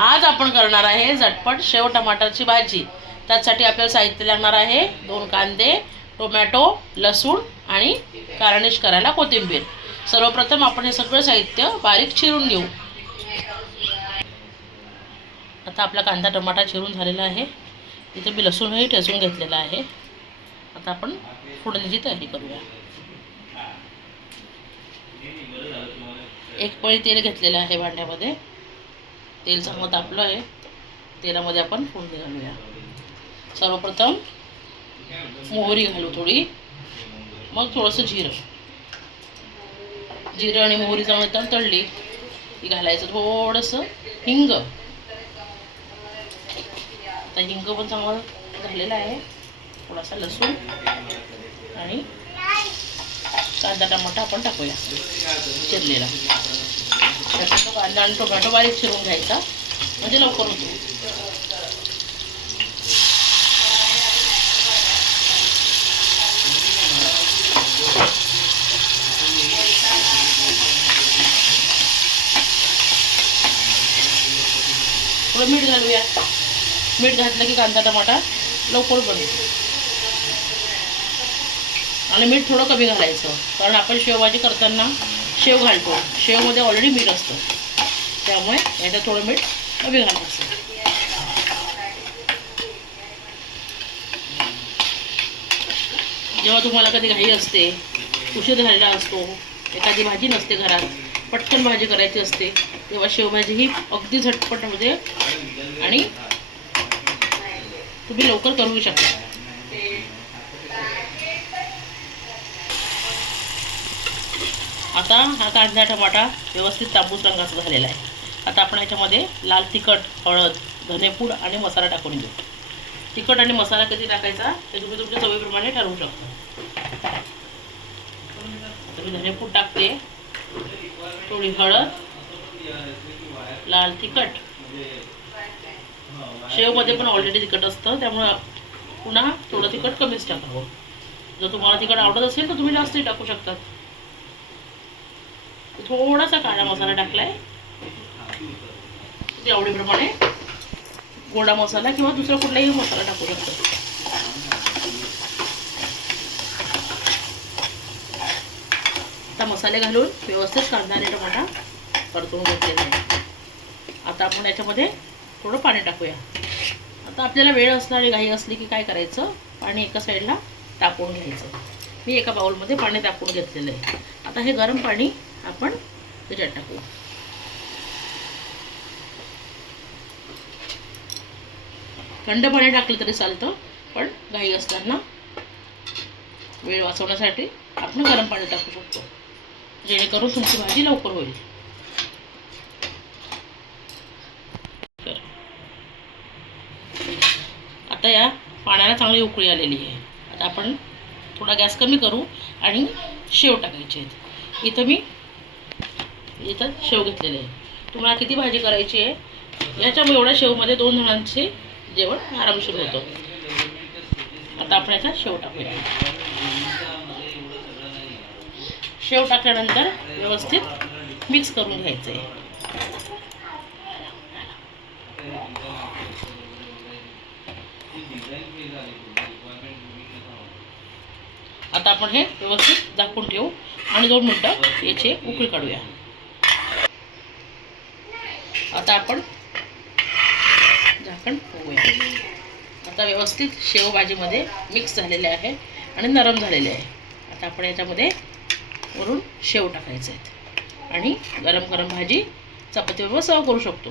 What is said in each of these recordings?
आज आपण करणार आहे झटपट शेव टमाटरची भाजी। त्यासाठी आपल्याला साहित्य लागणार आहे 2 कांदे, टोमॅटो, लसूण आणि गार्निश करायला कोथिंबीर। सर्वप्रथम आपण हे सगळं साहित्य बारीक चिरून घेऊ। आता आपला कांदा टमाटा चिरून झालेला आहे। इथे मी लसूणही ठेचून घेतलेला आहे। आता आपण फोडणीची तयारी करूया। एक पळी तेल घेतलेलं आहे भांड्यामध्ये। तेल चांगलं तापलं आहे। तेलामध्ये आपण फोडणी घालूया। सर्वप्रथम मोहरी घालू थोडी, मग थोडंसं जिरं आणि मोहरी चांगली तळली की घालायचं थोडंसं हिंग। आता हिंग पण चांगलं झालेलं आहे। थोडासा लसूण आणि कांदा टमाटा आपण टाकूया चिरलेला। कांदा आणि टोमॅटो बारीक चिरून घ्यायचा म्हणजे लवकर होतो। थोडं मीठ घालूया। मीठ घातलं की कांदा टमाटा लवकर बनतो। आणि मीठ थोडं कमी घालायचं, कारण आपण शेवभाजी करताना शेव घालतो। शेवमध्ये ऑलरेडी मीठ असतं, त्यामुळे याच्यात थोडं मीठ कमी घालायचं। जेव्हा तुम्हाला कधी घाई असते, उशीर झालेला असतो, एखादी भाजी नसते घरात, पटकन भाजी करायची असते, तेव्हा शेवभाजी ही अगदी झटपट होते आणि तुम्ही लवकर करू शकता। आता हा कांदा टमाटा व्यवस्थित तांबूस रंगाचा झालेला आहे। आता आपण याच्यामध्ये लाल तिखट, हळद, धनेपूड आणि मसाला टाकून घेऊ। तिखट आणि मसाला किती टाकायचा हे तुम्ही तुमच्या चवीप्रमाणे ठरवू शकता। आता मी धनेपूड टाकते, थोडी हळद, लाल तिखट। शेवमध्ये पण ऑलरेडी तिखट असतं, त्यामुळे पुन्हा थोडं तिखट कमीच टाकावं। जर तुम्हाला तिखट आवडत असेल तर तुम्ही जास्तही टाकू शकता। थोडासा काळा मसाला टाकलाय, ते आवडीप्रमाणे गोडा मसाला किंवा दुसरा कुठलाही मसाला टाकू शकता। आता मसाले घालून व्यवस्थित कांदा आणि टमाटा परतून घेतलेला आहे। आता आपण याच्यामध्ये थोडं पाणी टाकूया। आता आपल्याला वेळ असला आणि घाई असली की काय करायचं, पाणी एका साईडला तापवून घ्यायचं। मी एका बाउलमध्ये पाणी तापवून घेतलेलं आहे। आता हे गरम पाणी आपण त्याच्यात टाकू। थंड पाणी टाकलं तरी चालतं, पण घाई असताना वेळ वाचवण्यासाठी आपण गरम पाणी टाकू शकतो, जेणेकरून तुमची भाजी लवकर होईल। आता या पाण्याला चांगली उकळी आलेली आहे। आता आपण थोडा गॅस कमी करू आणि शेव टाकायचे आहेत। इथं शेव घेतलेले आहे। तुम्हाला किती भाजी करायची आहे याच्यामुळे एवढ्या शेवमध्ये 2 जणांचे जेवण आरामशीर होतं। आता आपण याच्यात शेव टाकूया। शेव टाकल्यानंतर व्यवस्थित मिक्स करून घ्यायचं आहे। आता आपण हे व्यवस्थित झाकून ठेवू आणि 2 मिनिटं याची उकळी काढूया। आता आपण झाकण ठेवूया। आता व्यवस्थित शेव भाजीमध्ये मिक्स झालेले आहे आणि नरम झालेले आहे। आता आपण याच्यामध्ये वरून शेव टाकायचे आहेत आणि गरम गरम भाजी चपातीबरोबर सर्व करू शकतो।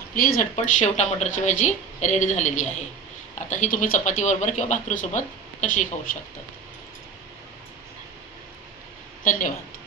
आपली झटपट शेव टमाटरची भाजी रेडी झालेली आहे। आता ही तुम्ही चपातीबरोबर किंवा भाकरीसोबत कशी खाऊ शकता। धन्यवाद।